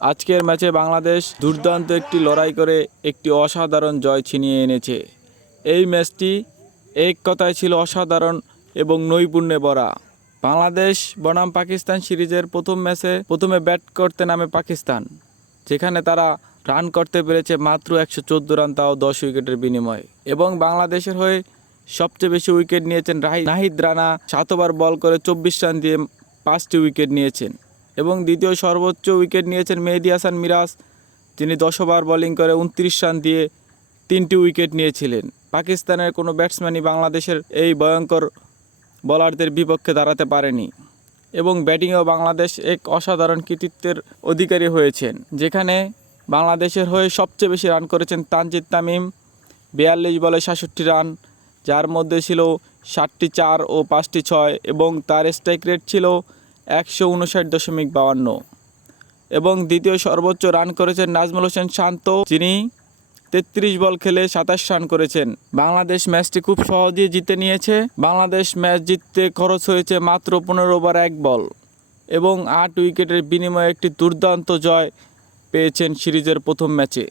আজকের ম্যাচে বাংলাদেশ দুর্দান্ত একটি লড়াই করে একটি অসাধারণ জয় ছিনিয়ে এনেছে। এই ম্যাচটি এক কথায় ছিল অসাধারণ এবং নৈপুণ্যে ভরা। বাংলাদেশ বনাম পাকিস্তান সিরিজের প্রথম ম্যাচে প্রথমে ব্যাট করতে নামে পাকিস্তান, যেখানে তারা রান করতে পেরেছে মাত্র 114 রান, তাও 10 উইকেটের বিনিময়ে। এবং বাংলাদেশের হয়ে সবচেয়ে বেশি উইকেট নিয়েছেন নাহিদ রানা, 7 ওভার বল করে 24 রান দিয়ে 5টি উইকেট নিয়েছেন। এবং দ্বিতীয় সর্বোচ্চ উইকেট নিয়েছেন মেহেদী হাসান মিরাজ, তিনি 10 ওভার বোলিং করে 29 রান দিয়ে 3টি উইকেট নিয়েছিলেন। পাকিস্তানের কোনো ব্যাটসম্যানই বাংলাদেশের এই ভয়ঙ্কর বোলারদের বিপক্ষে দাঁড়াতে পারেনি। এবং ব্যাটিংয়েও বাংলাদেশ এক অসাধারণ কৃতিত্বের অধিকারী হয়েছেন, যেখানে বাংলাদেশের হয়ে সবচেয়ে বেশি রান করেছেন তানজিদ তামিম, 42 বলে 67 রান, যার মধ্যে ছিল 7টি 4 ও 5টি 6, এবং তার স্ট্রাইক রেট ছিল 159.52। এবং দ্বিতীয় সর্বোচ্চ রান করেছেন নাজমুল হোসেন শান্ত, যিনি 33 বল খেলে 27 রান করেছেন। বাংলাদেশ ম্যাচটি খুব সহজেই জিতে নিয়েছে। বাংলাদেশ ম্যাচ জিততে খরচ হয়েছে মাত্র 15 ওভার 1 বল এবং 8 উইকেটের বিনিময়ে একটি দুর্দান্ত জয় পেয়েছেন সিরিজের প্রথম ম্যাচে।